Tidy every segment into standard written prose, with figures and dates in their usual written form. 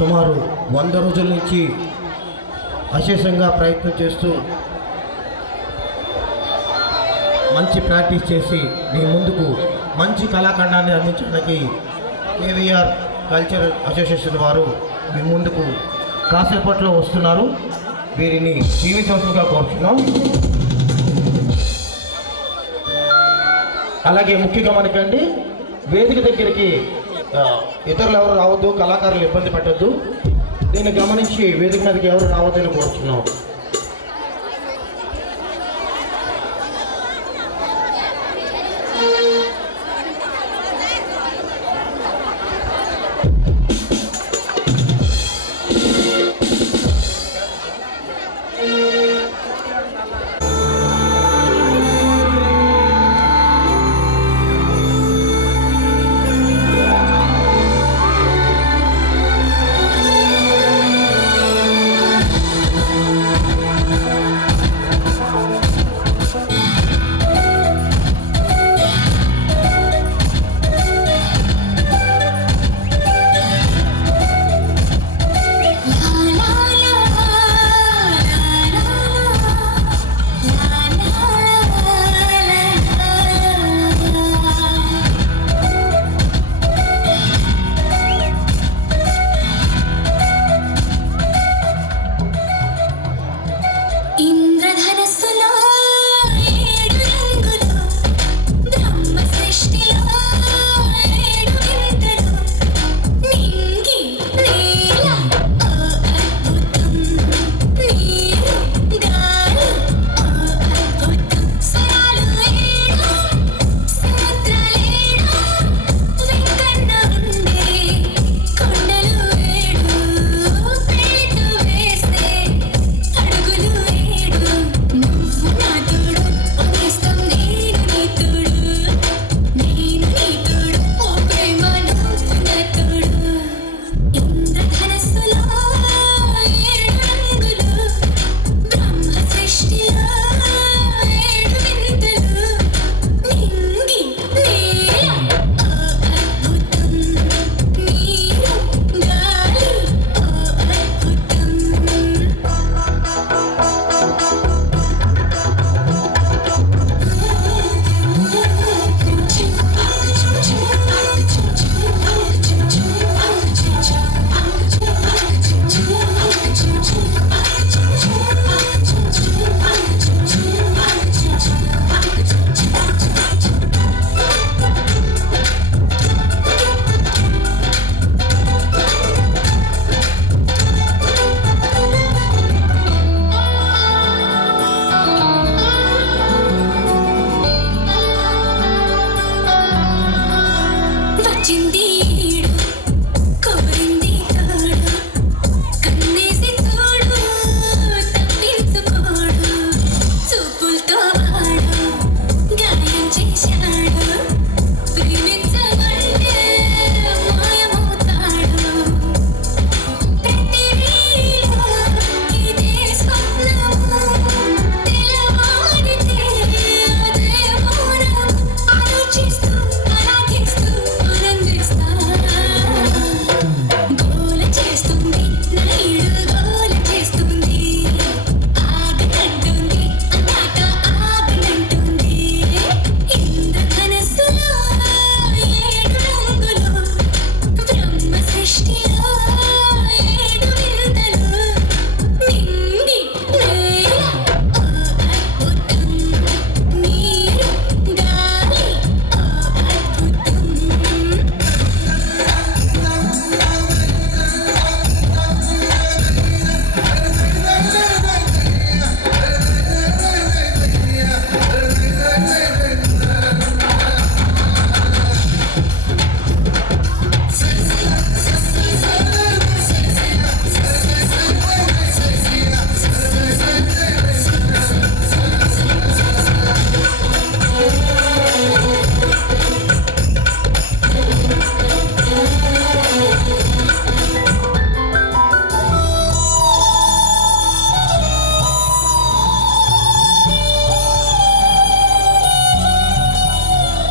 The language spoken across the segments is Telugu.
సుమారు 100 రోజుల నుంచి అశేషంగా ప్రయత్నం చేస్తూ మంచి ప్రాక్టీస్ చేసి మీ ముందుకు మంచి కళాఖండాన్ని అందించడానికి కేవీఆర్ కల్చరల్ అసోసియేషన్ వారు మీ ముందుకు కాసేపట్లో వస్తున్నారు. వీరిని జీవితంగా కోరుతున్నాం. అలాగే ముఖ్యంగా మనకండి వేదిక దగ్గరికి ఇతరులు ఎవరు రావద్దు, కళాకారులు ఇబ్బంది పెట్టద్దు. దీన్ని గమనించి వేదిక మీదకి ఎవరు రావద్దని కోరుతున్నాం.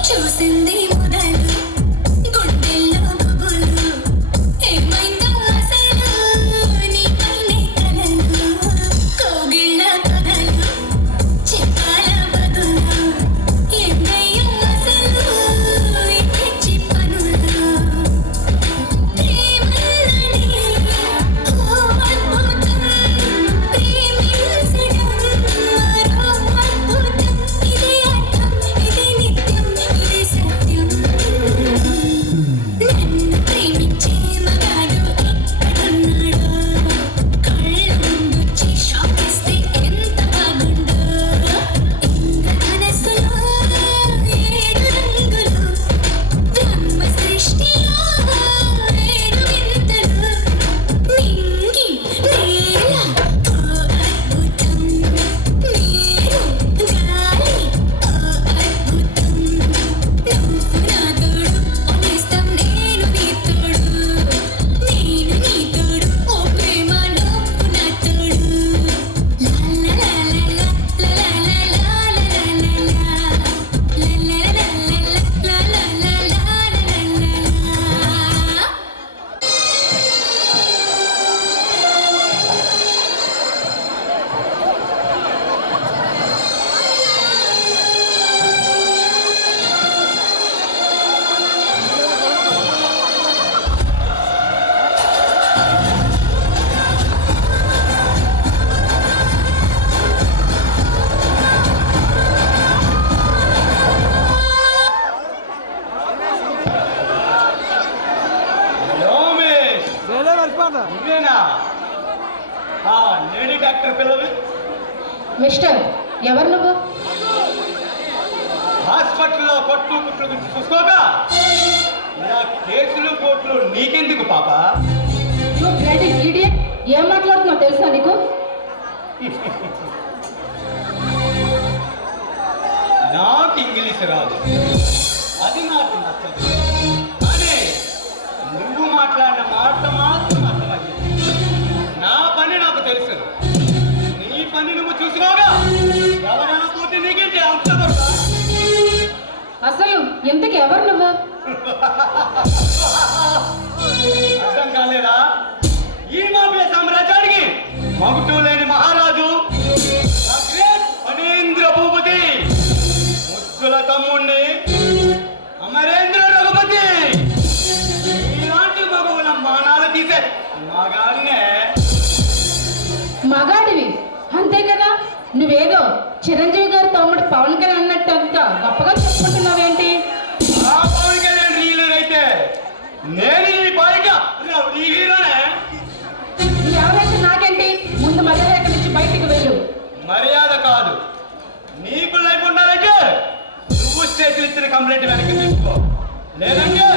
చూసింది మొదలు గుండెల్లో గుబులు ఏమైందో అసలు మిస్టర్, ఎవరు నువ్వు? హాస్పిటల్లో కొట్టు కుట్లు గురించి చూసుకోగా ఇలా కేసులు కోట్లు నీకెందుకు పాప? నువ్వు బ్లడీ ఇడియట్, ఏం మాట్లాడుతున్నావు తెలుసా నీకు? నాకు ఇంగ్లీష్ రాదు, అది నాకు నచ్చదు. కానీ నువ్వు మాట్లాడిన మాట మాత్రం అర్థమైంది. నా పని నాకు తెలుసు, నీ పని నువ్వు చూసుకోగా ఎవరైనా పోతే నీకేంటి అంత దొరక? అసలు ఇంతకు ఎవరు నువ్వు? అర్థం కాలేదా? ఈ మాఫియా సామ్రాజ్యానికి మగుటూ లేని మహారాజు ఫణీంద్ర భూపతి, ముద్దుల తమ్ముణ్ణి అమరేంద్ర రఘుపతి. ఇలాంటి మగవుల మానాలు తీసే మగాడినే. మగాడివి అంతే కదా? నువ్వేదో చిరంజీవి గారి తమ్ముడు పవన్ కళ్యాణ్ అన్నట్టు అంత గొప్పగా చెప్పుకుంటున్నావేంటి? ఆ పవన్ కళ్యాణ్ రీలర్ అయితే నేను ఈ బాలిక ఈ హీరోనే. ఎవరైతే నాకేంటి? ముందు మర్యాద ఇక్కడి నుంచి బయటికి వెళ్ళు. మర్యాద కాదు, నీకు లైఫ్ ఉండాలంటే నువ్వు స్టేషన్ ఇచ్చిన కంప్లైంట్ వెనక్కి తీసుకో, లేదంటే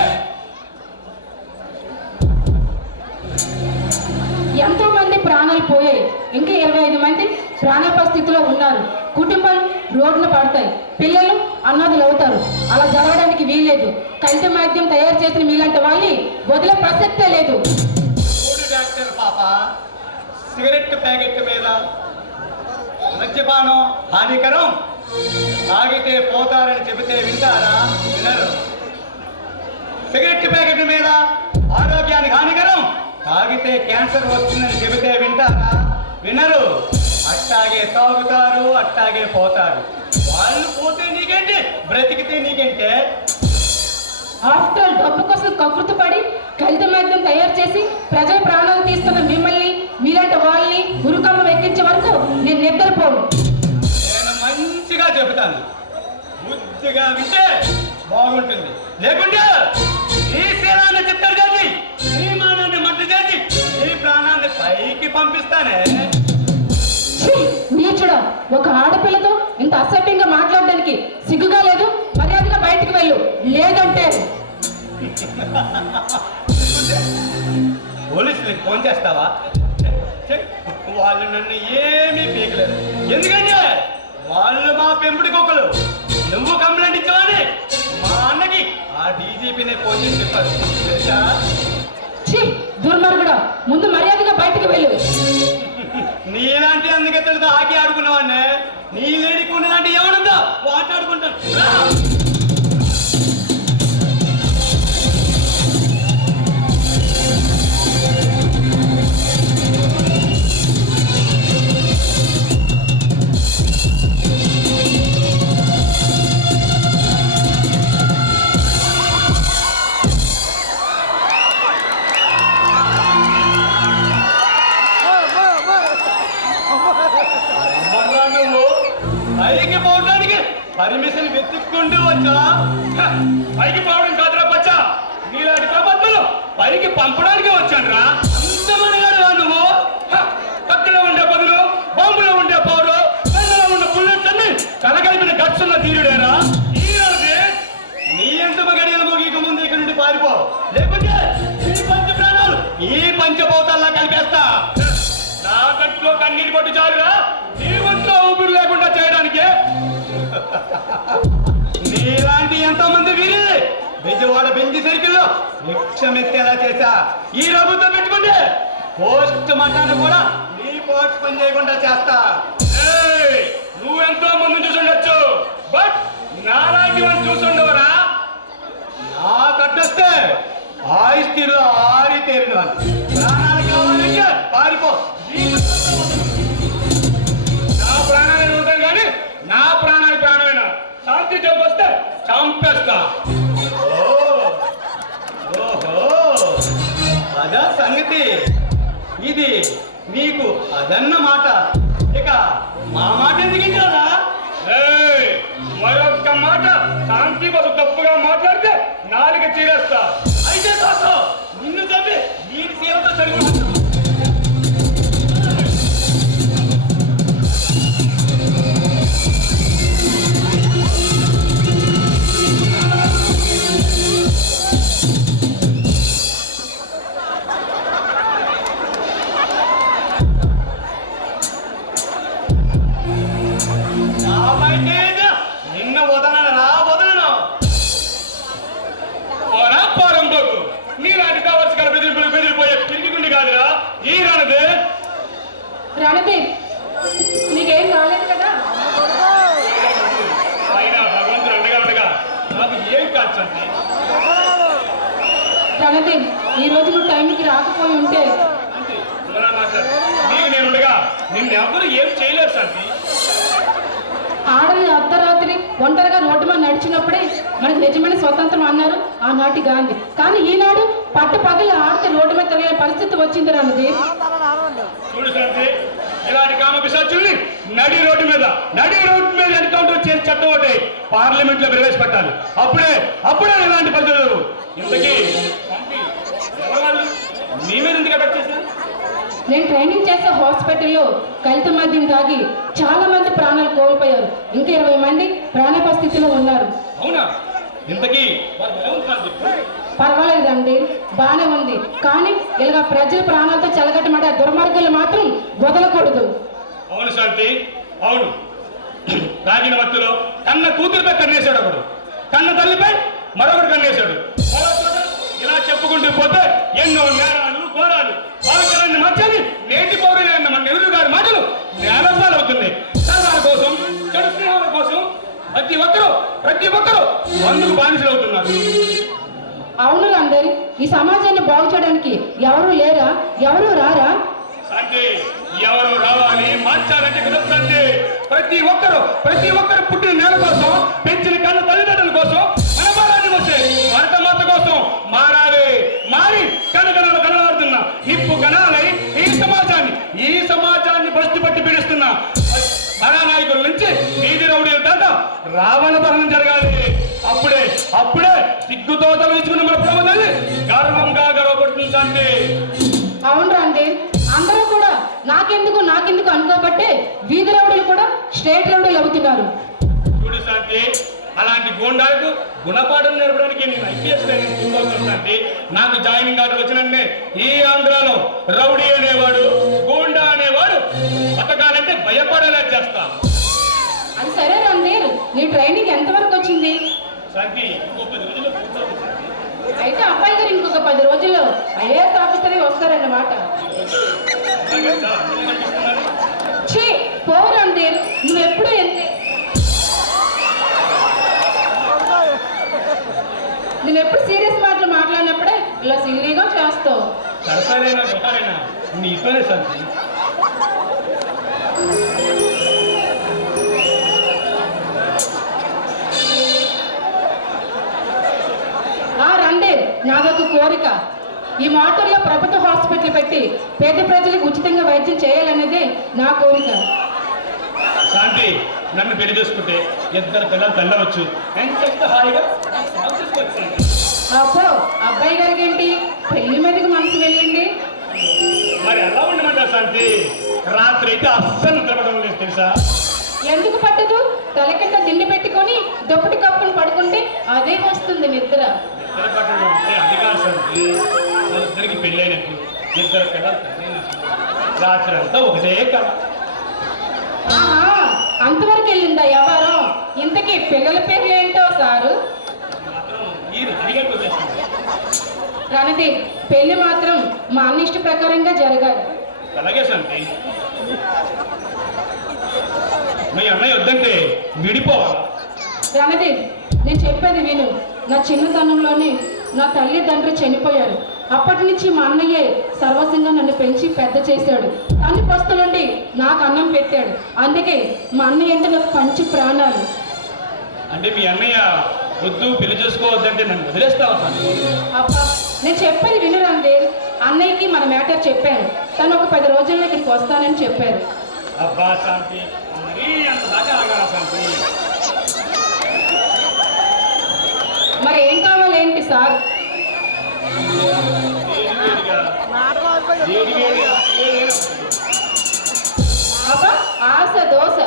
ఎంతో మంది ప్రాణాలు పోయాయి, ఇంకా 25 మంది ప్రాణాపాయ స్థితిలో ఉన్నారు. కుటుంబాలు రోడ్లు పడతాయి, పిల్లలు అనాథలు అవుతారు. అలా జరగడానికి వీల్లేదు. కల్తీ మద్యం తయారు చేసిన మీలాంటి వాళ్ళని వదిలే ప్రసక్తే లేదు. చూడు డాక్టర్ పాప, సిగరెట్ ప్యాకెట్ మీద మద్యపానం హానికరం, తాగితే పోతారని చెబితే వింటారా? వినరు. సిగరెట్ ప్యాకెట్ మీద ఆరోగ్యానికి హానికరం, తాగితే క్యాన్సర్ వస్తుందని చెబితే వింటారా? వినరు. అట్టాగే తాగుతారు, అట్టాగే పోతారు. వాళ్ళు పోతే నీకేంటి, బ్రతికితే నీకేంటే? ఆఫ్టర్ ఆల్ డబ్బు కోసం కకృతి పడి కల్తీ మద్యం తయారు చేసి ప్రజల ప్రాణాలు తీస్తున్న మిమ్మల్ని, మీలాంటి వాళ్ళని ఉరుకమ్మ ఎక్కించే వరకు నేను నిద్రపోను. నేను మంచిగా చెబుతాను, బుద్ధిగా వింటే బాగుంటుంది. లేకుంటే నీ శరీరాన్ని చిత్తడి చేసి, నీ మానాన్ని మంట చేసి, నీ ప్రాణాన్ని పైకి పంపిస్తానే. నీచుడా, ఒక ఆడపిల్లతో ఇంత అసభ్యంగా మాట్లాడడానికి సిగ్గుగా లేదు? మర్యాదగా బయటికి వెళ్ళు, లేదంటే పోలీసులకు ఫోన్ చేస్తావా? వాళ్ళు నన్ను ఏమీ పీకలేదు, ఎందుకంటే వాళ్ళు మా పెంపుడి కుక్కలు. నువ్వు కంప్లైంట్ ఇచ్చావని మా అన్నకి ఆ డీజీపీనే ఫోన్ చేసి చెప్పారు తెలుసా? దుర్మార్గుడా, ముందు మర్యాదగా బయటికి వెళ్ళు. నీలాంటి అందుకెత్తలతో హాకీ ఆడుకున్నావాడినే, నీ లేడికి ఉన్నదంటే ఎవడుందో వాటి ఆడుకుంటాను. పైకి పోవడానికి పర్మిషన్ వెతుక్కుంటూ వచ్చా? పైకి పోవడం కాదురా బచ్చా, నీలాంటి ప్రపత్తులు పైకి పంపడానికి వచ్చానురా. అంతమనగాడురా నువ్వు. పక్కలో ఉండే బదులు బాంబులో ఉండే పౌరు, పెద్దలో ఉన్న బుల్లెట్స్ అన్ని కలగలిపిన గట్సున్న తీరుడేరా. నీ ఎంత గడియల మోగిక ముందు ఇక్కడ నుండి పారిపో, లేకుంటే ఈ పంచ ప్రాణాలు ఈ పంచభూతాల్లా కలిపేస్తా. నా కట్లో కన్నీటి పట్టు చాలురా, నీ ఒంట్లో ఊపిరి లేకుండా చేయడానికి. నీలాంటి ఎంతో మంది వీరి బెజవాడ బెంజి సర్కిల్లో భిక్షమెత్తేలా చేశా. ఈ రఘుతో పెట్టుకుంటే పోస్ట్ మటాన్ని కూడా నీ పోస్ట్ పని చేయకుండా చేస్తా. నువ్వెంతో మంది చూసుండొచ్చు, బట్ నాలాంటి వాడిని చూసుండవరా. నా కట్టొస్తే ఆయుష్టిలో ఆరి తేరిన ప్రాణాలు కావాలంటే పారిపో. నా ప్రాణాలను ఉంటాను కానీ నా ప్రాణాలు ప్రాణమైనా శాంతి వస్తే చంపేస్తా. ఓహో, అదా సంగతి. ఇది నీకు అదన్న మాట. ఇక మా మాట ఎందుకు ఇంటారా? మరొక్క మాట శాంతి బదు తప్పుగా మాట్లాడితే నాలుగు చీరేస్తా. అయితే కోసం నిన్ను చంపి వీడి సేవతో చదివి నిన్న వదలనా వదలను పోరంబోకు నీలాంటి కావచ్చు కదా బెదిరిపోయే పిరిగిగుండి కాదురా ఈ రణదే. రణదీప్ నీకేం రాలేదు కదా? అయినా భగవంతుడు అండగా ఉండగా నాకు ఏం కాదు శాంతి. రణదీప్ ఈ రోజు నువ్వు టైంకి రాకపోయి ఉంటే నీకు నేనుండగా నిన్నెవరు ఏం చేయలేరు శాంతి. ఆడది అర్ధరాత్రి ఒంటరిగా రోడ్డు మీద నడిచినప్పుడే మనకు నిజమైన స్వతంత్రం అన్నారు ఆనాటి గాంధీ. కానీ ఈనాడు పట్టు పగలు ఆడితే రోడ్డు మీద తిరిగే పరిస్థితి వచ్చింది రణదీప్. చూడు శాంతి, ఇలాంటి కామ పిశాచుల్ని నడి రోడ్డు మీద ఎన్కౌంటర్ చేసి చట్టం ఒకటి పార్లమెంట్ లో ప్రవేశపెట్టాలి. అప్పుడే ఇలాంటి పద్ధతులు. ఇంతకీ నీ మీద ఎందుకు అటాక్ చేశారు? నేను ట్రైనింగ్ చేసే హాస్పిటల్లో కల్తీ మద్యం తాగి చాలా మంది ప్రాణాలు కోల్పోయారు. ఇంకా 20 మంది ప్రాణాపాయ స్థితిలో ఉన్నారు. అవునా? ఇంతకీ పర్వాలేదు అండి, బానే ఉంది. కానీ ఇలా ప్రజల ప్రాణాలతో చెలగట్టమంటే ఆ దుర్మార్గాలు మాత్రం వదలకూడదు. అవును శాంతి, అవును. తాగిన మత్తులో కన్న కూతురుపై కన్నేశాడు ఒకడు, కన్న తల్లిపై మరొకడు కన్నేశాడు. ఇలా చెప్పుకుంటూ పోతే ఎన్నో నేరాలు ఘోరాలు బాలకరాన్ని మార్చాలి. నేటి పౌరులు అన్న మన నెహ్రూ గారి మాటలు నేలపాలు అవుతున్నాయి. సరదాల కోసం, చెడు స్నేహాల కోసం ప్రతి ఒక్కరూ అందుకు బానిసలు అవుతున్నారు. అవును రందరి, ఈ సమాజాన్ని బాగు చేయడానికి ఎవరు లేరా? ఎవరు రారా? అంటే ఎవరు రావాలి మార్చాలంటే కదా అంటే ప్రతి ఒక్కరు పుట్టిన నేల కోసం, పెంచిన కన్న తల్లిదండ్రుల కోసం, మనమారాన్ని వచ్చే భరత మాత కోసం మారి కనకనాలు కనబడుతున్న నిప్పు కణాలై ఈ సమాజాన్ని బస్టు పట్టి పీడిస్తున్న మరానాయకుల నుంచి వీధి రౌడీల దాకా రావణ దహనం జరగాలి. అప్పుడే సిగ్గుతో తగిలించుకున్న మన ప్రభుత్వాన్ని గర్వపడుతుంది శాంతి. అవును రండి, అందరూ కూడా నాకెందుకు అనుకోబట్టే వీధి రౌడీలు కూడా స్టేట్ రౌడీలు అవుతున్నారు. చూడు శాంతి, అలాంటి గోండాలకు గుణపాఠం నేర్పడానికి నేను ఐపీఎస్ ట్రైనింగ్ తీసుకోవాల్సి. నాకు జాయినింగ్ ఆర్డర్ వచ్చినన్నే ఈ ఆంధ్రాలో రౌడీ అనేవాడు, గోండా అనేవాడు బతకాలంటే భయపడేలా చేస్తా. అది సరే రందీర్, నీ ట్రైనింగ్ ఎంతవరకు వచ్చింది? శాంతి, ఇంకో 10 రోజుల్లో అయితే అబ్బాయి గారు ఇంకొక 10 రోజుల్లో ఐఏఎస్ ఆఫీసరే వస్తారన్నమాట. ఛీ పో రందీర్, నువ్వెప్పుడు నేనెప్పుడు సీరియస్ మాటలు మాట్లాడినప్పుడే ఇలా సిల్లీగా చేస్తావు. సరసరైనా నీ ఇష్టమే శాంతి. రండి, నాదొక కోరిక. ఈ మాటల్లో ప్రభుత్వ హాస్పిటల్ పెట్టి పేద ప్రజలకు ఉచితంగా వైద్యం చేయాలనేదే నా కోరిక. శాంతి, నన్ను పెళ్లి చేసుకుంటే 2 పిల్లలు తెల్లవచ్చు. హాయిగా అబ్బో, అబ్బాయి గారికి ఏంటి పెళ్లి మీదకి మనసు వెళ్ళింది? మరి ఎలా ఉండమంటా శాంతి? రాత్రి అయితే అస్సలు నిద్రపడడం లేదు తెలుసా? ఎందుకు పట్టదు? తల కింద దిండి పెట్టుకొని దుప్పటి కప్పుని పడుకుంటే అదే వస్తుంది నిద్ర. పట్టడం అంటే అది కాదు శాంతి. ఇద్దరికి పెళ్ళైనట్టు 2 పిల్లలు రాత్రి అంతా ఒకటే కళ. అంతవరకు వెళ్ళిందా ఎవరో? ఇంతకీ పిల్లల పేర్లు ఏంటో సారు? రణదీప్, పెళ్లి మాత్రం మా అన్న ఇష్ట ప్రకారంగా జరగాలి. అలాగే శాంతి. మీ అన్నయ్య వద్దంటే విడిపోవాలి. రణదీప్, నేను చెప్పేది విను. నా చిన్నతనంలోనే నా తల్లిదండ్రులు చనిపోయారు. అప్పటి నుంచి మా అన్నయ్యే సర్వస్వంగా నన్ను పెంచి పెద్ద చేశాడు. అన్ని పస్తులుండి నాకు అన్నం పెట్టాడు. అందుకే మా అన్నయ్య అంటే నాకు పంచి ప్రాణాలు. అంటే మీ అన్నయ్య వద్దు పెళ్లి చేసుకోవద్దంటే నన్ను వదిలేస్తావా? అబ్బా, నేను చెప్పేది విను రందీర్. అన్నయ్యకి మన మ్యాటర్ చెప్పాను. తను ఒక 10 రోజుల్లో ఇక్కడికి వస్తానని చెప్పారు. అబ్బా శాంతి, మరీ అంత దాకా ఆగాల శాంతి. మరి ఏం కావాలేంటి సార్? అబ్బా, ఆశ దోశ.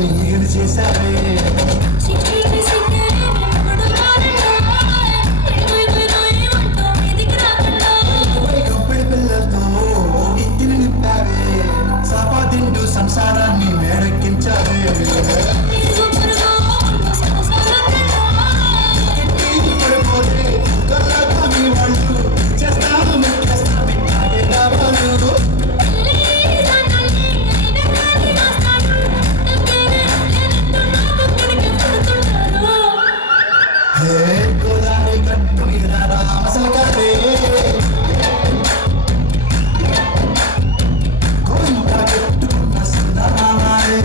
ఈగలు చేశావే కంపెడి పిల్లలతో ఇంటిని నింపావే సాపాదిండు సంసారాన్ని మేడెక్కించావే పడిపోతే కల్లాగా మీ వాళ్ళు చేస్తాను చేస్తాను వాళ్ళు గోదావరి గట్టు మీద అసలు కాదే గోంత కట్టుకున్న సుందరమాయే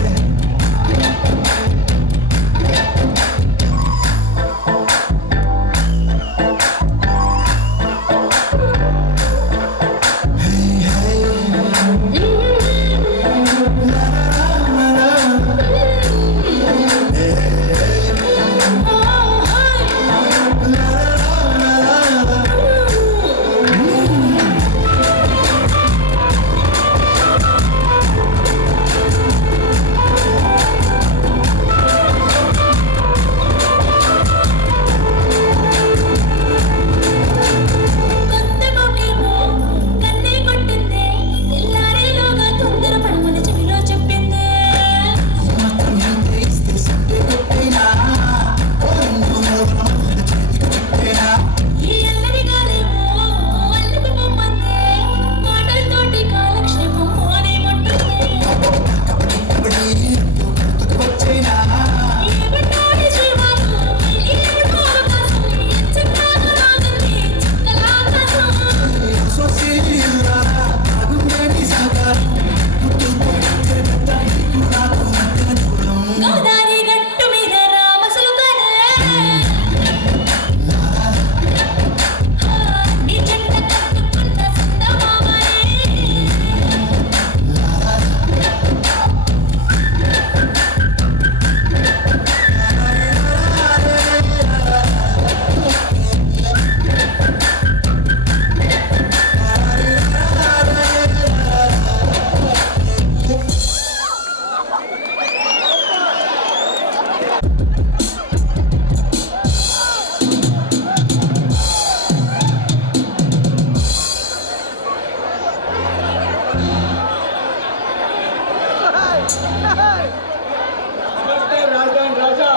నమస్తే రాజధాని రాజా.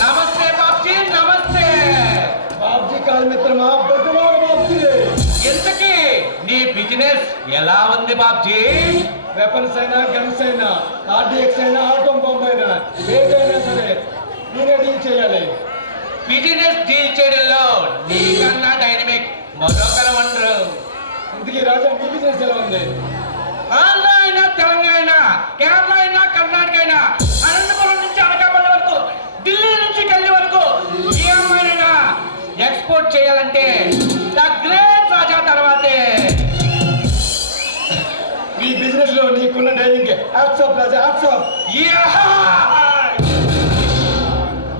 నమస్తే బాబ్జీ, నమస్తే. బాబ్జీ కాదు మిత్రమా, బుద్ధవాడ బాబ్జీ. ఇంతకీ నీ బిజినెస్ ఎలా ఉంది బాబ్జీ? వెపన్స్ అయినా గన్స్ అయినా కార్డియక్స్ అయినా ఆటోమ్ బాంబ్ అయినా ఏదైనా సరే నేనే డీల్ చేయాలి. బిజినెస్ డీల్ చేయడంలో నీకన్నా డైనమిక్ మరొకరు ఉండరు. ఇంతకీ రాజా నీ బిజినెస్ ఎలా ఉంది? ఆంధ్ర అయినా తెలంగాణ, కేరళ అయినా కర్ణాటక అయినా, అనంతపురం నుంచి అనకాపల్లి వరకు, ఢిల్లీ నుంచి ఢిల్లీ వరకు ఏ అమ్మాయినైనా ఎక్స్పోర్ట్ చేయాలంటే ద గ్రేట్ రాజా తర్వాతే. ఈ బిజినెస్ లో నీకున్న డైనింగ్ హ్యాట్స్ ఆఫ్ రాజా, హ్యాట్స్ ఆఫ్.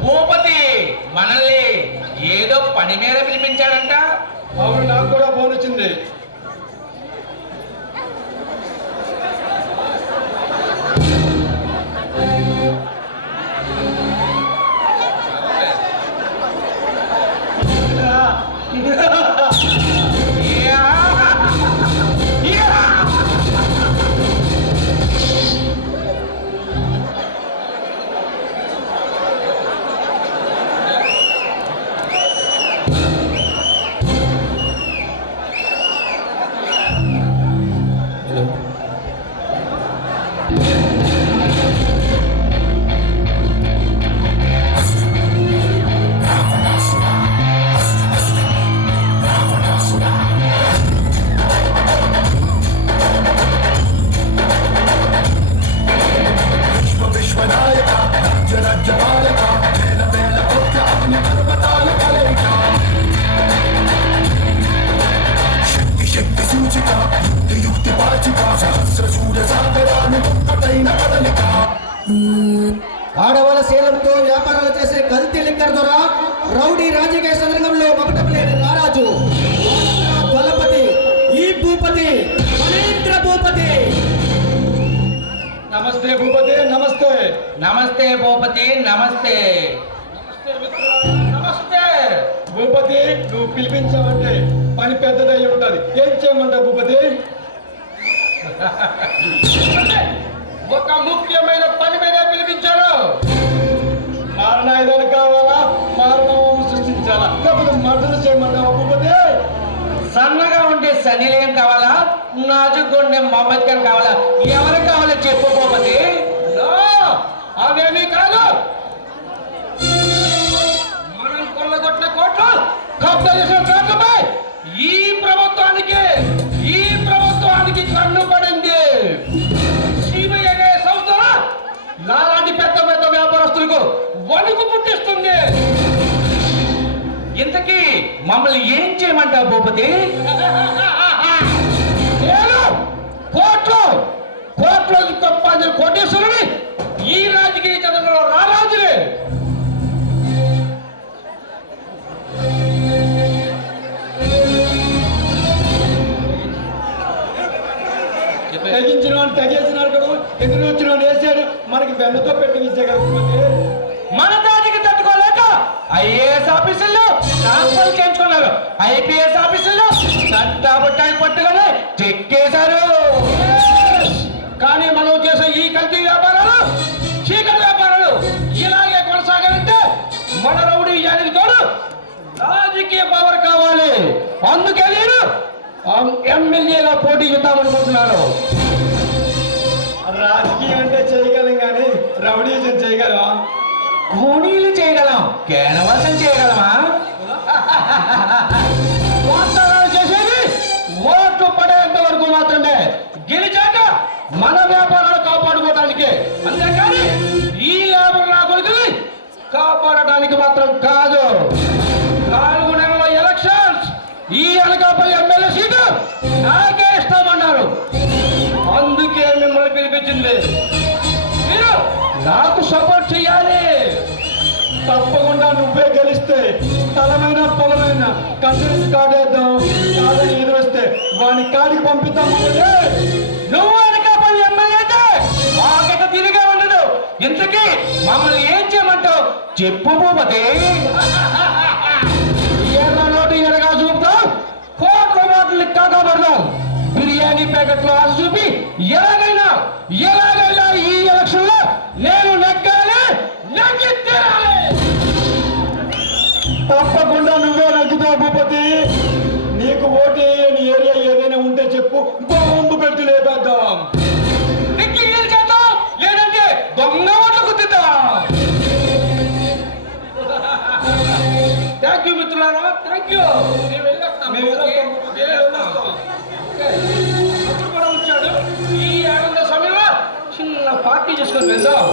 భూపతి మనల్ని ఏదో పని మీద పిలిపించాడంట. అవును, నాకు కూడా ఫోన్ వచ్చింది. ఆడవాళ్ళ శీలంతో వ్యాపారాలు చేసే కల్తీ లిక్కర్ ద్వారా రౌడీ రాజకీయ సందర్భంలో మమటపలేని రారాజు బలపతి ఈ భూపతి మనేంద్ర భూపతి. నమస్తే నమస్తే భూపతి నమస్తే. నమస్తే భూపతి నమస్తే. నమస్తే భూపతి. నువ్వు పిలిపించావంటే పని పెద్దదై ఉంటది. ఏం చేయమంటావు భూపతి? ఒక ముఖ్యమైన పని మీద పిలిపించారు. మారణాయుధాలు కావాలా? మారణం సృష్టించాలా? లేకపోతే మర్డర్ చేయమంటావా భూపతి? సన్నగా ఉండే సన్నీలేం కావాలా? నాజుగా ఉండే మొహమ్మద్ ఖాన్ కావాలా? ఎవరు కావాలో చెప్పు భూపతి. అవేమీ కాదు. మనం కొల్లగొట్టిన కోట్లు కబ్జా చేసిన కోట్లపై ఈ ప్రభుత్వానికి కన్ను పడింది. సిబిఐ సంస్థ నాలాంటి పెద్ద పెద్ద వ్యాపారస్తులకు వణుకు పుట్టిస్తుంది. ఇంతకీ మమ్మల్ని ఏం చేయమంటావు భూపతి? నేను కోట్లు తప్పని కోటేశ్వరుని ఈ రాజకీయ చంద్రంలో రారాజులే. తెగించిన వాడు తెగేసినారు కదా, ఎదురు వచ్చిన వాడు వేసాడు. మనకి వెన్నతో పెట్టి ఇచ్చే కదా భూపతి. మన దాటికి తట్టుకోలేక ఐఏఎస్ ఆఫీసుల్లో ట్రాన్స్ఫర్ చేయించుకున్నారు. ఐపీఎస్ ఆఫీసుల్లో చట్టాబట్టాయి పట్టుకొని చెక్కేశారు. కానీ మనం చేసే ఈ కల్తీ వ్యాపారాలు, చీకటి వ్యాపారాలు ఇలాగే కొనసాగాలంటే మన రౌడీ యానికి తోడు రాజకీయ పవర్ కావాలి. అందుకే నేను ఎమ్మెల్యేలో పోటీ చేద్దామనుకుంటున్నాను. రాజకీయం అంటే చేయగలం కానీ రౌడీజం చేయగలమా? కూలీలు చేయగలం, కేనవాసం చేయగలమా? వాగ్దానాలు చేసేది ఓట్లు పడేంత వరకు మాత్రమే. గెలిచాక మన వ్యాపారాలు కాపాడుకోవడానికి, అంతేకాని ఈ వ్యాపారం నా కొడుకుని కాపాడటానికి మాత్రం కాదు. 4 నెలల ఎలక్షన్స్, ఈ అనకాపల్లి ఎమ్మెల్యే సీటు నాకే ఇస్తామన్నారు. అందుకే మిమ్మల్ని పిలిపించింది. మీరు నాకు సపోర్ట్ చేయాలి. తప్పకుండా నువ్వే గెలిస్తే స్థలమైన పొలమైన కన్సెన్స్ కాడేద్దాం. కాదని ఎదురొస్తే వాని కాడికి పంపిద్దాం. నువ్వు అనకాపల్లి ఎమ్మెల్యే అయితే మాకట తిరిగే ఉండదు. ఇంతకీ మమ్మల్ని ఏం చేయమంటావు చెప్పు భూపతి. ఎర్ర నోటు ఎరగా చూపుతాం, కోట్ల నోట్లు కాకపడదాం. బిర్యానీ ప్యాకెట్లో ఆశ చూపి ఎలాగైనా ఈ ఎలక్షన్ లో నేను నెగ్గాలి, నెగ్గి తీరాలి. తప్పకుండా నువ్వే నగ్గుతావు భూపతి. నీకు ఓటు వేయని ఏరియా ఏదైనా ఉంటే చెప్పు, బాంబు పెట్టి లేపేద్దాం. నెగ్గి చేద్దాం, లేదంటే దొంగ ఓట్లు గుద్దిద్దాం. థ్యాంక్ యూ మిత్రులారా, థ్యాంక్ యూ. మేము వెళ్ళొస్తాం. అప్పుడు కూడా వచ్చాడు. ఈ ఆనంద సమయంలో చిన్న పార్టీ చేసుకొని వెళ్దాం.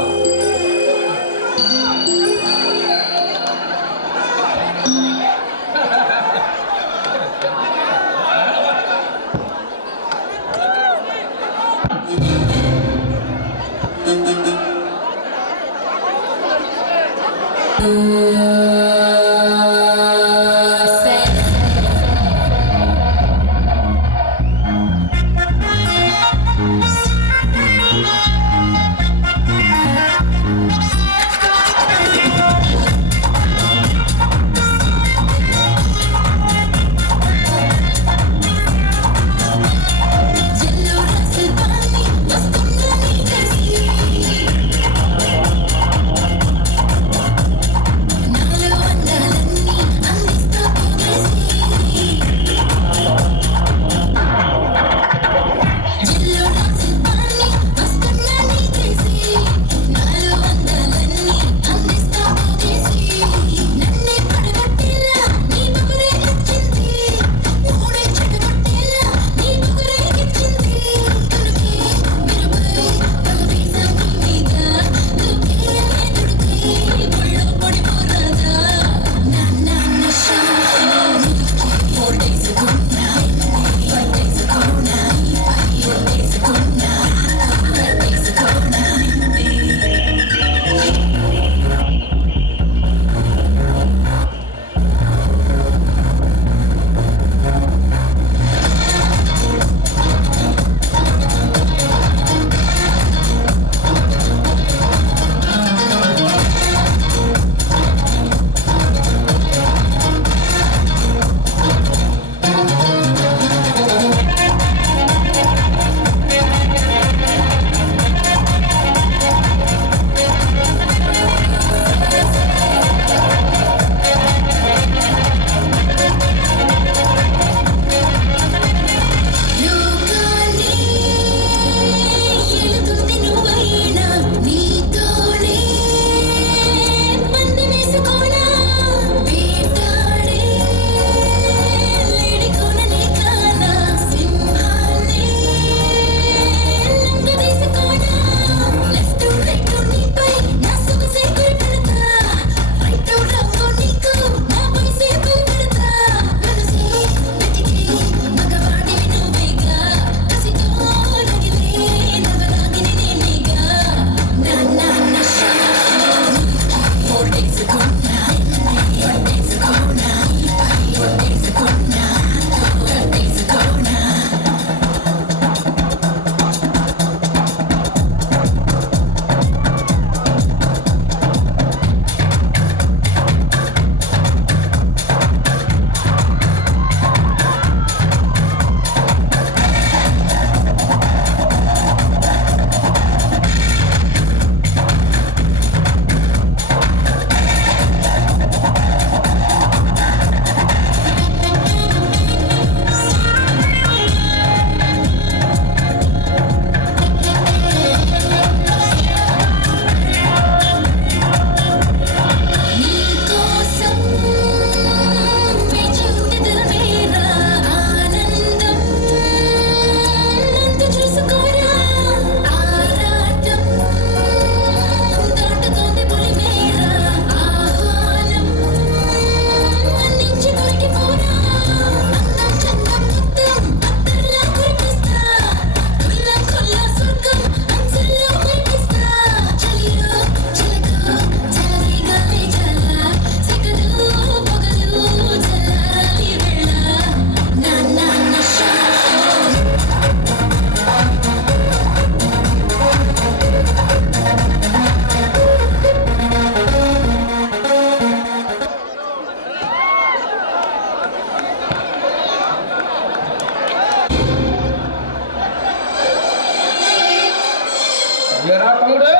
ఏరా తమ్ముడు,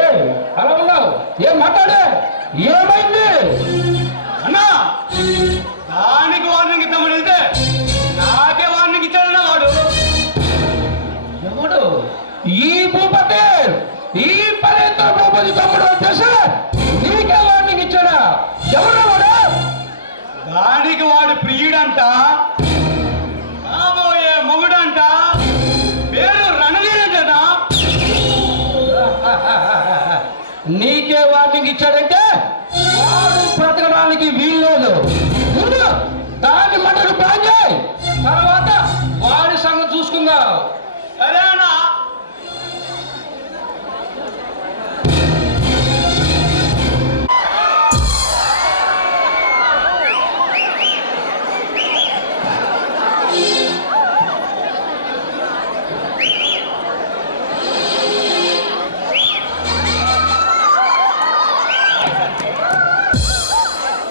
ఏం అలా ఉన్నావు? ఏం మాట్లాడే? ఏమైంది? అన్నా దానికి వార్నింగ్ ఇద్దామని వెళ్తే నాకే వార్నింగ్ ఇచ్చాడన్నా వాడు. ఎవడు? ఈ భూపతి, ఈ పనేంద్ర భూపతి తమ్ముడు వచ్చేసి నీకే వార్నింగ్ ఇచ్చాడా? ఎవరు వాడు? దానికి వాడు ప్రియుడంట, కాబోయే మొగుడంట, పేరు రణవీరంట. నీకే వార్నింగ్ ఇచ్చాడంటే వాడు బ్రతకడానికి వీల్లేదు. ముందు దాన్ని మటలు ప్లాన్ చేయి, తర్వాత వాడి సంగతి చూసుకుందాం. సరేనా?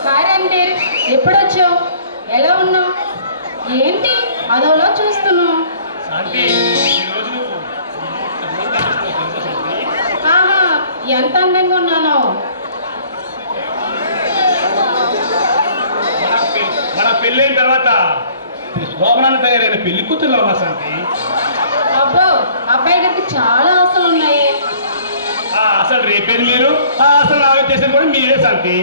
హాయ్ రణధీర్, ఎప్పుడొచ్చావు? ఎలా ఉన్నావు? ఏంటి అదోలా చూస్తున్నావు? శాంతి, ఈరోజు నువ్వు ఆహా, ఎంత అందంగా ఉన్నానో. మన పెళ్ళైన తర్వాత శోభనాన్ని తయారైన పెళ్లి కూతుర్లో ఉన్నా శాంతి. అబ్బో, అబ్బాయి గారికి చాలా ఆశలు ఉన్నాయి. అసలు రేపేది మీరు, అసలు నా ఉద్దేశం కూడా మీరే శాంతి.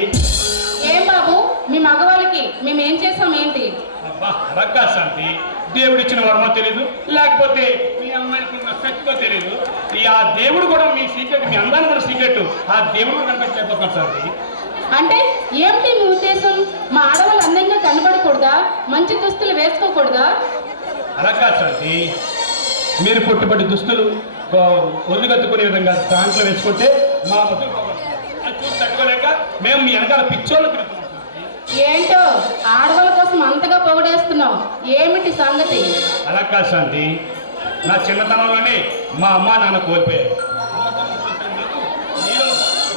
ఏం బాబు, మీ మగవాళ్ళకి మేమేం చేసాం ఏంటి? అబ్బా రక్కా శాంతి, దేవుడిచ్చిన వరమో తెలీదు, లేకపోతే మీ అమ్మాయికి ఉన్న శక్తితో తెలీదు. ఆ దేవుడు కూడా మీ సీక్రెట్, మీ అందాన్ని కూడా సీక్రెట్ ఆ దేవుడు కనుక చెప్పగలరు శాంతి. అంటే ఏమిటి మీ ఉద్దేశం? మా ఆడవాళ్ళు అందంగా కనబడకూడదా? మంచి దుస్తులు వేసుకోకూడదా? అలా కాదు శాంతి, మీరు పుట్టుబడి దుస్తులు ఒళ్ళు కత్తుకునే విధంగా దాంట్లో వేసుకుంటే మా వద్దు చూసి తట్టుకోలేక మేము మీ వెనకాల పిచ్చోళ్ళు తిరుగుతున్నాం. ఏంటో ఆడవాళ్ళ కోసం అంతగా పొగడేస్తున్నావు, ఏమిటి సంగతి? అలా కాదు శాంతి, నా చిన్నతనంలోనే మా అమ్మ నాన్న కోల్పోయారు. నీలో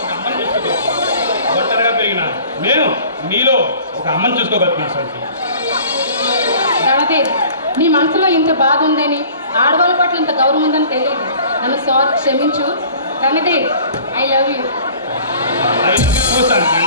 ఒక అమ్మని చూసుకోగలుగుతున్నాను. ఒంటరిగా పెరిగిన నేను నీలో ఒక అమ్మని చూసుకోగలుగుతున్నాను శాంతి. రణధీర్, నీ మనసులో ఇంత బాధ ఉందని, ఆడవాళ్ళ పట్ల ఇంత గౌరవం ఉందని తెలియదు. నన్ను సారీ, క్షమించు. Ranadheer, I love you. I love you too, Shanti.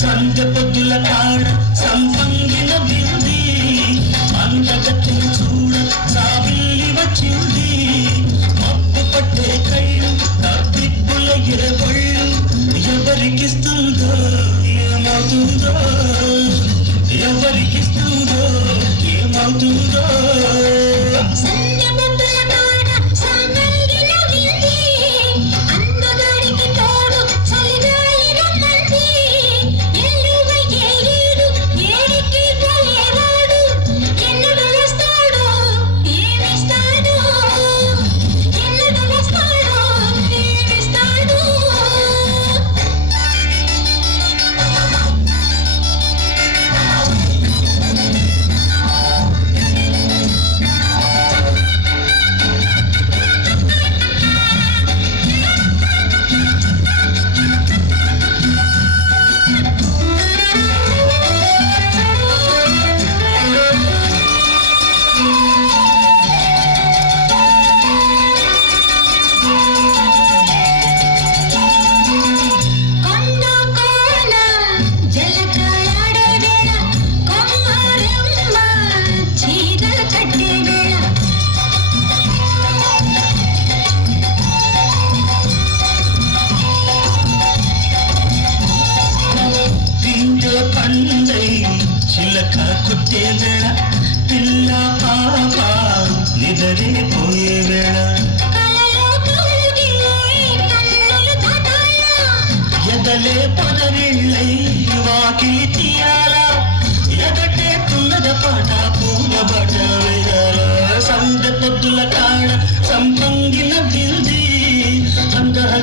సంత పొద్దుల కాడ సంపంగిన బింది అందగతిని చూడ సాబిల్లి వచ్చింది మబ్బు పట్టే కళ్ళు తప్పిప్పుల ఎరగొళ్ళు ఎవరికిస్తుందో ఏమవుతుందో ఎవరికిస్తుందో ఏమవుతుందో చిలక కొట్టే వేళ పిల్ల పాప నిద్రపోయే వేళ ఎదలే పదవిళ్ళై వాకిలి తీయాల ఎదటే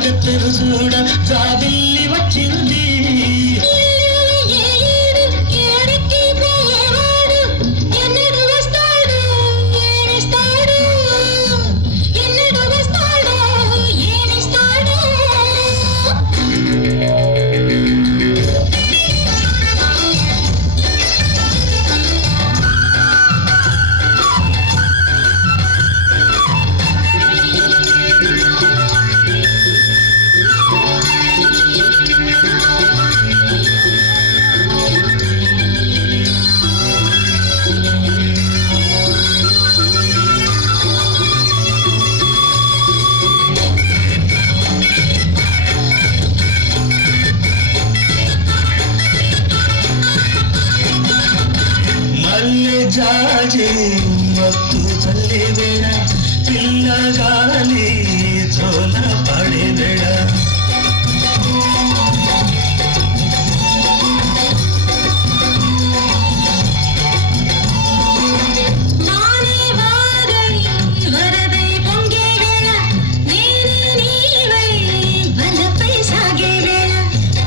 జాగ్రత్తలు చూడ జాబిల్లి వచ్చింది. జాజే మత్తు చల్లే వేళ పిల్లగాలి జోల పడే వేళ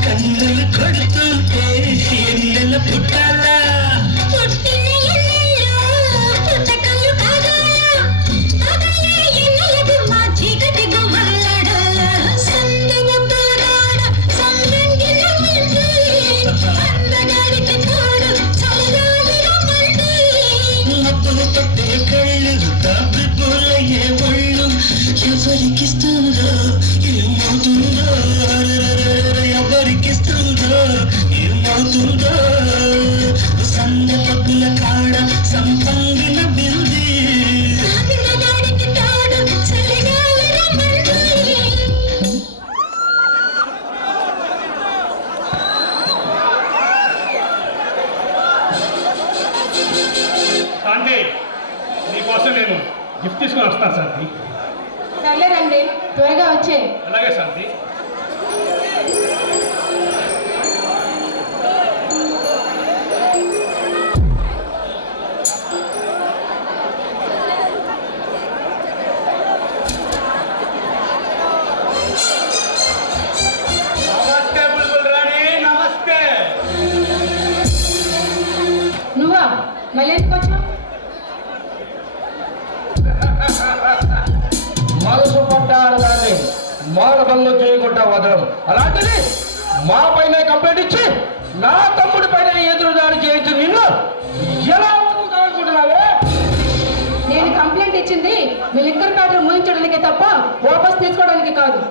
కన్నులు కొడుతుంటే ఎన్నెల పుట్టాల ఎవరికిస్తుందో ఏమవుతుందో ఎవరికిస్తుందో ఏమవుతుందో సంధ్య పద్దుల కాడ సంపంగిన బిల్ది శాంతి నీకోసం నేను గిఫ్ట్ తీసుకొని వస్తాను శాంతి. సర్లేదండి, త్వరగా వచ్చే. అలాగే శాంతి. నమస్తే బుల్బుల్ రాణి, నమస్తే. నువ్వా? మళ్ళీ ఎందుకు వచ్చావు? మనసు పడ్డాడు దాన్ని మానబంధం చేయకుండా వదలం. అలాంటిది మా పైన కంప్లైంట్ ఇచ్చి నా తమ్ముడి పైన ఎదురుదాడి చేయించి నిన్ను ఎలా అనుకుంటున్నావే? నేను కంప్లైంట్ ఇచ్చింది మీ లిక్కర్ ప్యాటర్ ముగించడానికి తప్ప వాపస్ తీసుకోవడానికి కాదు.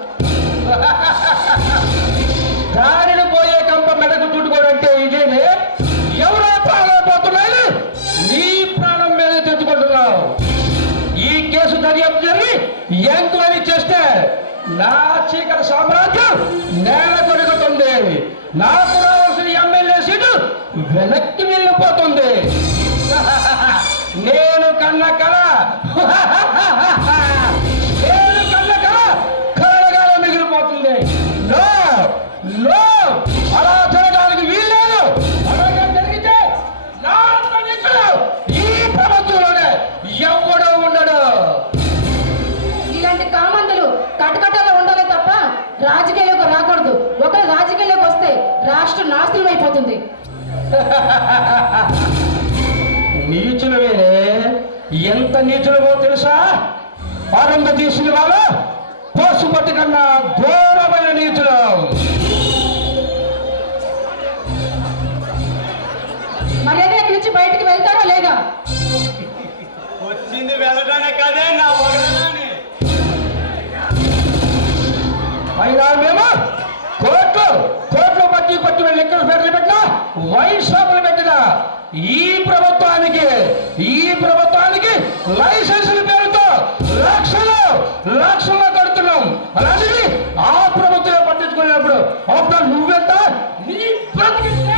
దారిని పోయే కంప మెడకు చుట్టుకోవడంటే ఇదేనే? ఎవరో ప్రాణాలు పోతున్నాయి, నీ ప్రాణం మీద తెచ్చుకుంటున్నావు. ఈ కేసు దర్యాప్తు జరిగి ఎంక్వైరీ చేస్తే నా చీకటి సామ్రాజ్యం నేల కొడుకుతుంది. నాకు రావాల్సిన ఎమ్మెల్యే సీటు వెనక్కి వెళ్ళిపోతుంది. నేను కన్న కళ నేను కన్న కళ కళగా మిగిలిపోతుంది. నో నో, అలా జరగడానికి వీల్లేదు. అలాగే జరిగితే నా నీచుడు ఈ ప్రభుత్వంలోనే ఎవడో ఉండడు. ఇలాంటి కామందులు కటకటాలు ఉండాలి తప్ప రాజకీయాలకు రాకూడదు. ఒకరు రాజకీయాలకు వస్తే రాష్ట్రం నాశనం అయిపోతుంది. నీచులవేనే, ఎంత నీచులవో తెలుసా? ఆనంద తీసుకున్న వాళ్ళు పశుపతి కన్నా ఘోరమైన నీచులు. మర్యాద ఇక్కడి నుంచి బయటికి వెళ్తారా లేదా? వచ్చింది వెళ్ళడానే కాదే నా వగడనాన్ని. అయినా మేము కోట్లు పట్టి వెళ్ళి ఎక్కడ పేర్లు పెట్టినా, వైన్ షాపులు పెట్టినా ఈ ప్రభుత్వానికి లైసెన్సుల పేరుతో లక్షలు కడుతున్నాం. అలాంటిది ఆ ప్రభుత్వం పట్టించుకునేప్పుడు అప్పుడు నువ్వెంత నీ బ్రతికితే?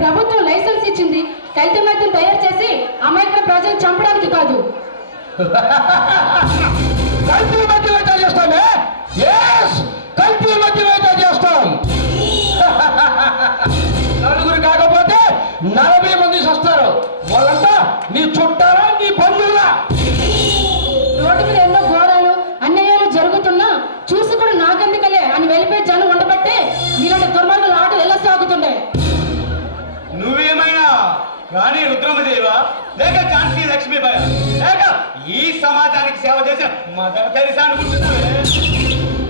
ప్రభుత్వం లైసెన్స్ ఇచ్చింది కల్తీ మద్యం తయారు చేసి అమాయకుల ప్రజలు చంపడానికి కాదు. కల్తీ మద్యం అయితే చేస్తామే. కల్తీ మద్యం అయితే చేస్తాం. నలుగురు కాకపోతే 40 మంది వస్తారు. వాళ్ళంతా నీ చుట్టారా, నీ బంధువులా? రోడ్డు మీద ఎన్నో ఘోరాలు అన్యాయాలు కానీ రుద్రమదేవ లేక ఝాన్సీ లక్ష్మీబాయి లేక ఈ సమాజానికి సేవ చేసిన మదర్ తెరిసా అనుకుంటున్నావే?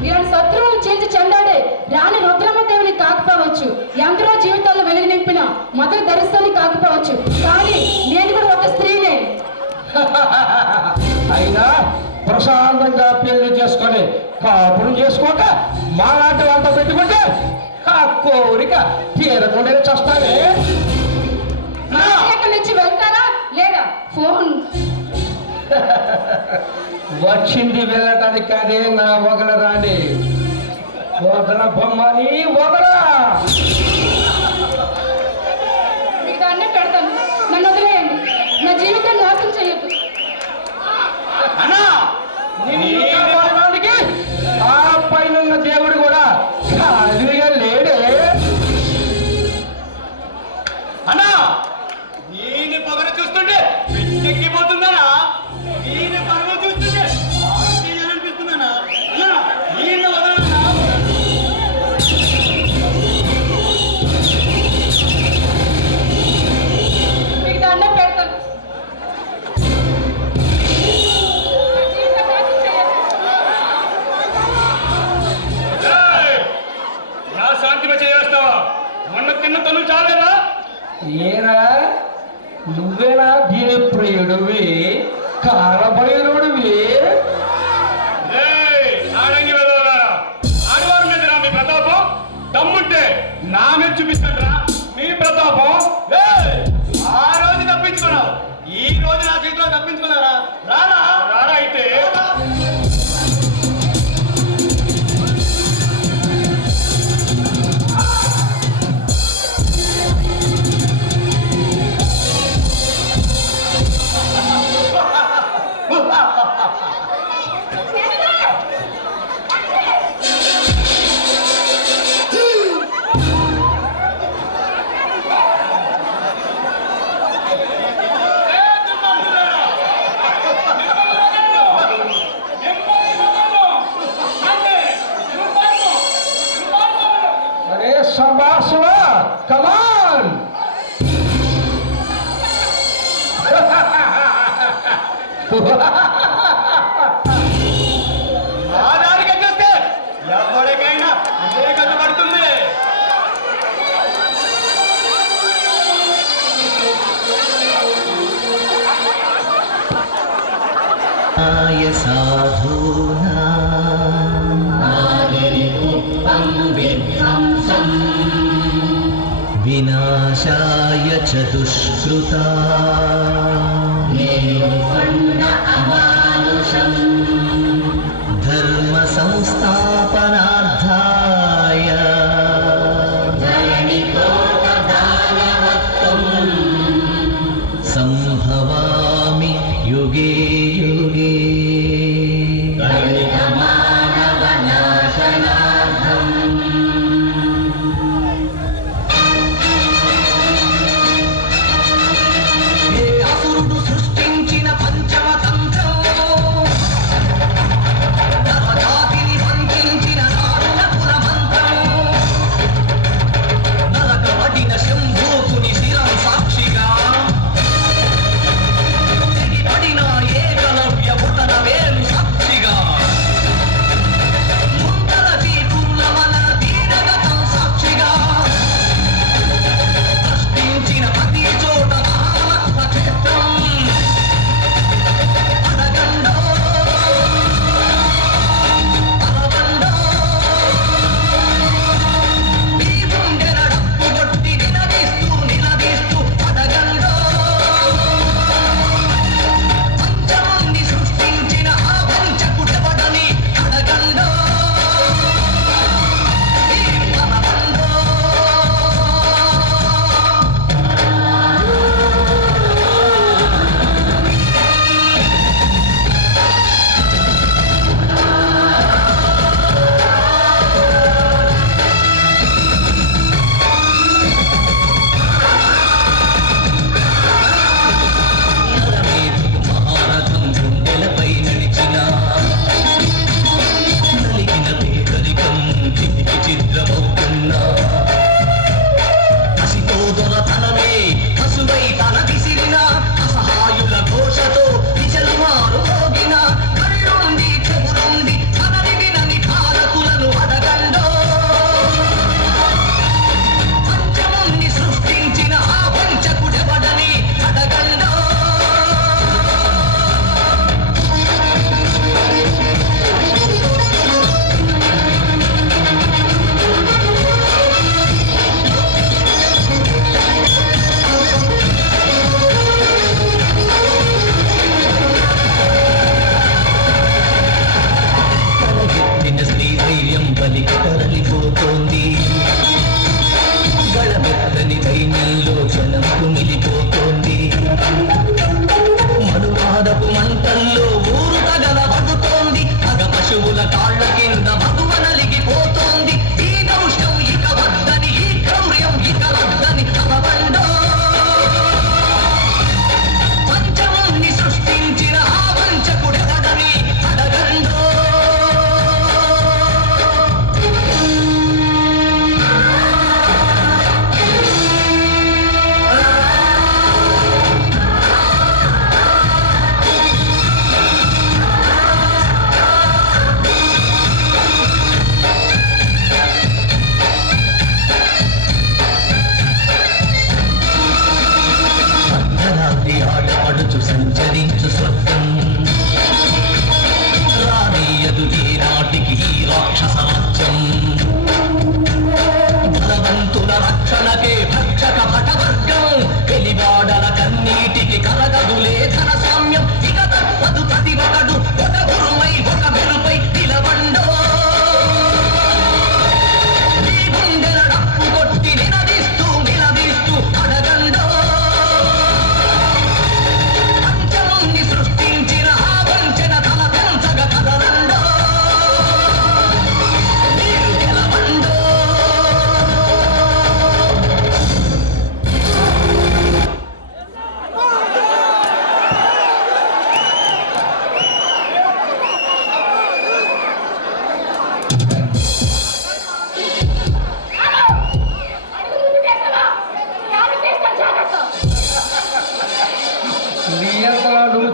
వీళ్ళ శత్రువులు చీల్చి చెండాడే రాణి రుద్రమదేవిని కాకపోవచ్చు, ఎందరో జీవితాల్లో వెలుగు నింపిన మదర్ ధరిస్తాన్ని కాకపోవచ్చు, కానీ నేను కూడా ఒక స్త్రీనే. అయినా ప్రశాంతంగా పెళ్లి చేసుకొని కాపురం చేసుకోక మాలాంటి వాళ్ళతో పెట్టుకుంటే ఆ కోరిక తీరకుండా చేస్తానే. ఇక్కడి నుంచి వెళ్తారా లేదా? ఫోన్ వచ్చింది వెళ్ళటానికి కాదే నా వగల రాణి. వదల బొమ్మని వదలా. మీకు దాన్నే పెడతాను, నన్ను వదిలేయండి. నా జీవితాన్ని నాశనం చేయొద్దు. అన్నా నిన్ను కాపాడడానికి ఆ పైన దేవుడు కూడా ఖాళీగా లేడే. అన్నా దీని పొగరు చూస్తుంటే పిచ్చెక్కిపోతుందనా? దీని పరువు చూస్తుంటే అనిపిస్తుందనా? దీన్ని వదలనా? మీకు దాన్నే పెడతాను. నా జీవితం నాశనం చేయొద్దు. ఏయ్! నా శాంతి చేస్తావా? మొన్న తిన్న తను చాలేదా? ఏరా నువ్వేనా దీని ప్రియుడివి, కాలభైరుడివి? ఆడంగి వెళ్ళారా? ఆడవారి మీద మీ ప్రతాపం దమ్ముంటే నా మీద చూపిస్తారా మీ ప్రతాపం? ఏయ్! ఆ రోజు తప్పించుకున్నావు, ఈ రోజు నా చేతిలో తప్పించుకున్నారా? రారా రారా అయితే అరే సంభాషణ కమాన్. ఆ దారికి వచ్చేస్తే ఎవరికైనా ఇదే కట్టుబడుతుంది. సాధూనా వినాశాయ చ దుష్కృతా ధర్మ సంస్థాపనార్థాయ సంభవామి యుగే యుగే. ఏ అసురుడు సృష్టించిన పంచమ తంత్రం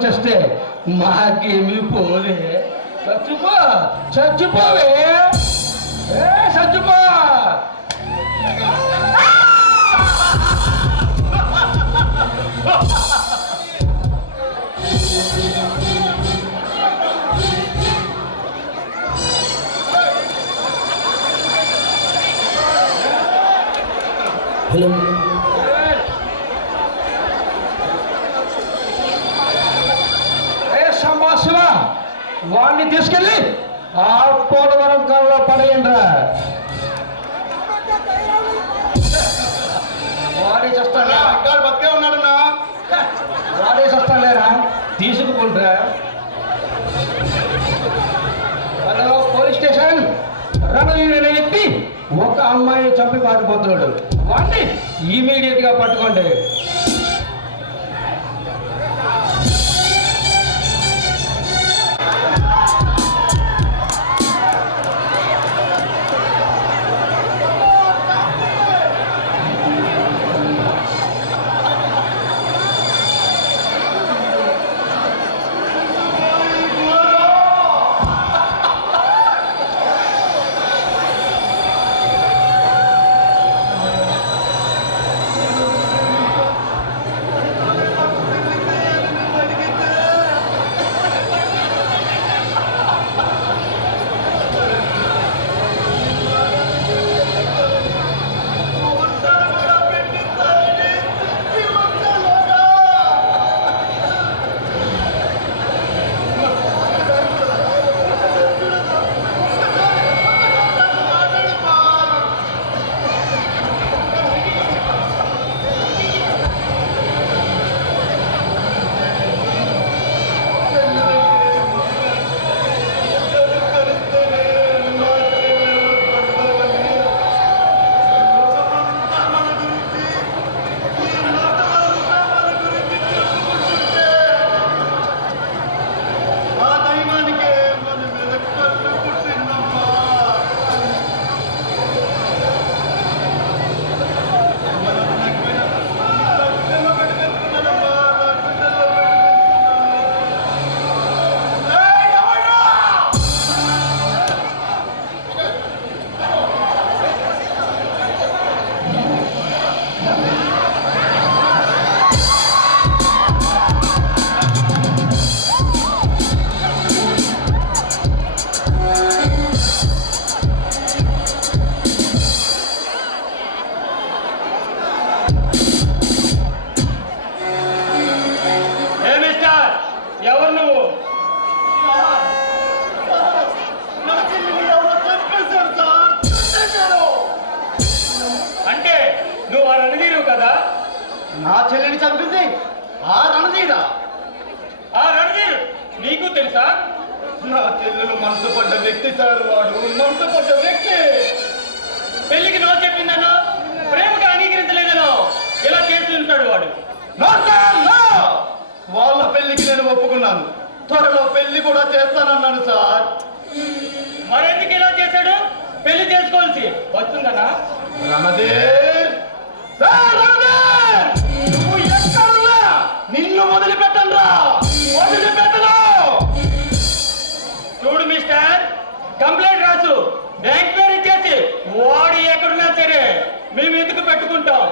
చస్తే మాకేమి పోలే. చచ్చిపో, చచ్చిపోవే, చచ్చిపో. హలో సంభాషణ వాడిని తీసుకెళ్ళి ఆ పోలవరం కాలంలో పడేయండిరా. వాడే చస్తాడా? బతికే ఉన్నాడన్నా. వాడే చస్తాడేరా, తీసుకుపోండిరా. హలో పోలీస్ స్టేషన్, రణవీరుని ఎత్తి ఒక అమ్మాయిని చంపి పారిపోతున్నాడు. వాడిని ఇమీడియట్ గా పట్టుకోండి. నా చెల్లిని చంపింది ఆ రణధీరా? ఆ రణధీర్ నీకు తెలుసా? నా చెల్లెలు మనసు పడ్డ వ్యక్తి సార్, వాడు మనసు పడ్డ వ్యక్తి. పెళ్లికి నో చెప్పిందనో, ప్రేమగా అంగీకరించలేదనో ఎలా చేసి ఉంటాడు వాడు? No sir, no. వాళ్ళ పెళ్లికి నేను ఒప్పుకున్నాను, త్వరలో పెళ్లి కూడా చేస్తానన్నాను సార్. మరెందుకు ఇలా చేశాడు? పెళ్లి చేసుకోవాల్సి వస్తుందనా? రణధీర్, నువ్వు ఎక్కడున్నా నిన్ను వదిలిపెట్టనురా, వదిలిపెట్టను. చూడు మిస్టర్, కంప్లైంట్ రాసు, ఎంక్వైరీ చేసి వాడు ఎక్కడున్నా సరే మేము ఎందుకు పెట్టుకుంటాం.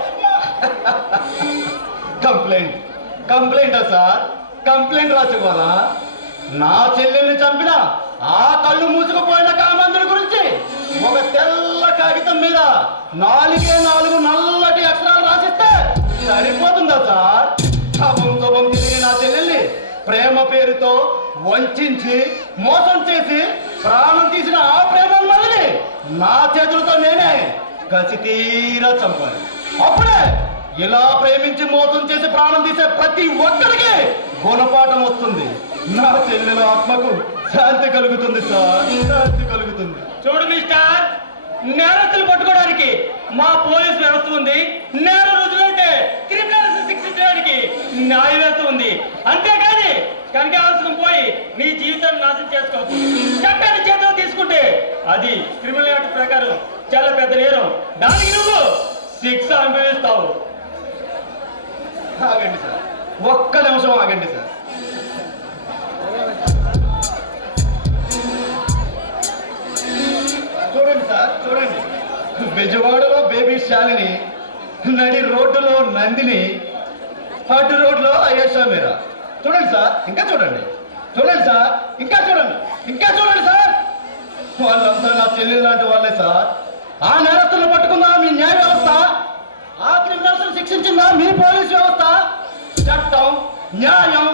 కంప్లైంటా సార్? కంప్లైంట్ రాసివ్వాలా? నా చెల్లెల్ని చంపిన ఆ కళ్ళు మూసుకుపోయిన కామందుడి గురించి ఒక తెల్ల కాగితం మీద 4 నల్లటి అక్షరాలు రాసిస్తే సరిపోతుందా సార్? శవం తిరిగి నా చెల్లెల్ని ప్రేమ పేరుతో వంచి మోసం చేసి ప్రాణం తీసిన ఆ ప్రేమను మళ్ళీ నా చేతులతో నేనే కసి తీరా చంపాలి. అప్పుడే ఇలా ప్రేమించి మోసం చేసి ప్రాణం తీసే ప్రతి ఒక్కరికి గుణపాఠం వస్తుంది. నా చెల్లెల ఆత్మకు శాంతి కలుగుతుంది సార్, శాంతి కలుగుతుంది. చూడు మిస్టర్, నేరస్తులు పట్టుకోవడానికి మా పోలీస్ వ్యవస్థ ఉంది, నేర రుజువైతే క్రిమినల్స్ శిక్షించడానికి న్యాయ వ్యవస్థ ఉంది. అంతేగాని కనుక అవసరం పోయి నీ జీవితాన్ని నాశనం చేసుకోవచ్చు. చట్టాన్ని చేతిలో తీసుకుంటే అది క్రిమినల్ యాక్ట్ ప్రకారం చాలా పెద్ద నేరం. దానికి నువ్వు శిక్ష అనుభవిస్తావు. ఆగండి సార్, ఒక్క నిమిషం ఆగండి సార్. బెజవాడలో బేబీ శాలిని, నడి రోడ్డులో నందిని, అటు రోడ్లో అయ్యేషా మీరా. చూడండి సార్, ఇంకా చూడండి, చూడండి సార్, ఇంకా చూడండి, ఇంకా చూడండి సార్. వాళ్ళంతా నా చెల్లెలు లాంటి వాళ్ళే సార్. ఆ నేరస్తులను పట్టుకుందా మీ న్యాయ వ్యవస్థ, ఆ క్రిమినల్స్ శిక్షించిందా మీ పోలీస్ వ్యవస్థ. చట్టం, న్యాయం,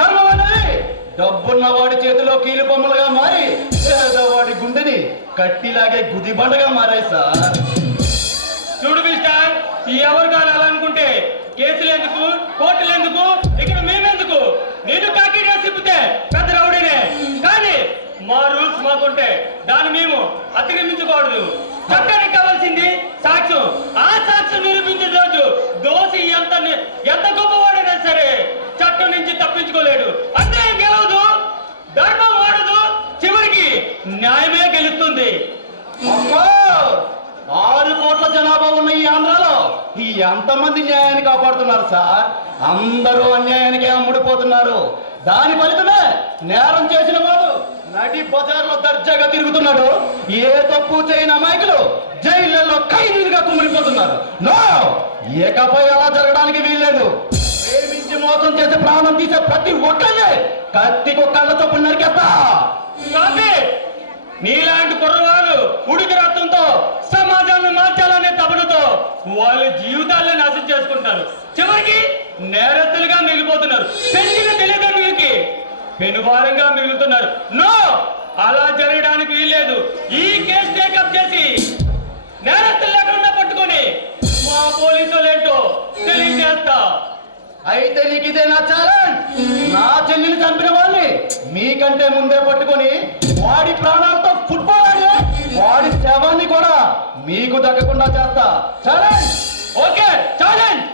ధర్మం అనేది డబ్బున్న వాడి చేతిలో కీలు బొమ్మలుగా మారి పేదవాడి గుండెని కట్టిలాగే గుదిబండగా మారాయి సార్. చూడు మిస్టర్, ఎవరు కావాలనుకుంటే కేసులు ఎందుకు, కోర్టులు ఎందుకు, ఇక్కడ మేమెందుకు? నేను కాకి డ్రెస్ ఇప్పితే పెద్ద రౌడీనే, కానీ మా రూల్స్ మాకుంటే దాన్ని మేము అతిక్రమించకూడదు. చట్టానికి కావాల్సింది సాక్ష్యం. ఆ సాక్ష్యం నిరూపించిన రోజు దోషి ఎంత గొప్పవాడైనా సరే చట్టం నుంచి తప్పించుకోలేడు. అన్యాయం గెలవదు, ధర్మం వాడదు, చివరికి న్యాయమే గెలుస్తుంది. అమ్మో! 6 కోట్ల జనాభా ఉన్న ఈ ఆంధ్రాలో ఎంతమంది న్యాయాన్ని కాపాడుతున్నారు సార్? అందరూ అన్యాయానికే అమ్ముడిపోతున్నారు. దాని ఫలితమే నేరం చేసిన వాడు నడి బజార్లో దర్జాగా తిరుగుతున్నాడు. ఏ తప్పు చేయని అమాయకులు జైళ్లలో ఖైదీలుగా కుమిలిపోతున్నారు. నో, ఏకపై అలా జరగడానికి వీల్లేదు. ప్రేమించి మోసం చేసి ప్రాణం తీసే ప్రతి ఒక్కరిని కత్తికి కళ్ళ చొప్పున నరికేస్తా. కాపీ, నీలాంటి కుర్రవాళ్ళు ఉడికి రక్తంతో సమాజాన్ని మార్చాలనే తపనతో వాళ్ళ జీవితాలను నాశనం చేసుకుంటారు. చివరికి నేరస్తులుగా మిగిలిపోతున్నారు. పెంచిన తల్లిదండ్రులకి పెనుభారంగా మిగులుతున్నారు. నో, అలా జరగడానికి వీల్లేదు. ఈ కేసు టేకప్ చేసి నేరస్తులు లేకుండా పట్టుకొని మా పోలీసులు ఏంటో తెలియజేస్తా. అయితే నీకు ఇదే నా ఛాలెంజ్. నా చెల్లిని చంపిన వాళ్ళని మీకంటే ముందే పట్టుకొని వాడి ప్రాణాలతో ఫుట్బాల్ ఆడి వాడి శవాన్ని కూడా మీకు దక్కకుండా చేస్తా. ఛాలెంజ్. Okay, challenge.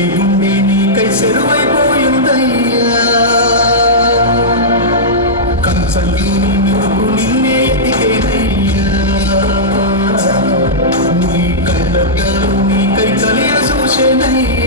తల్లి గుండె నీకై సెరువైపోయిందయ్యా కంచంలో నీ మెతుకు నిన్నే ఎతికేనయ్యా నీ కళ్ళ నీకై కలియ చూసేనయ్యా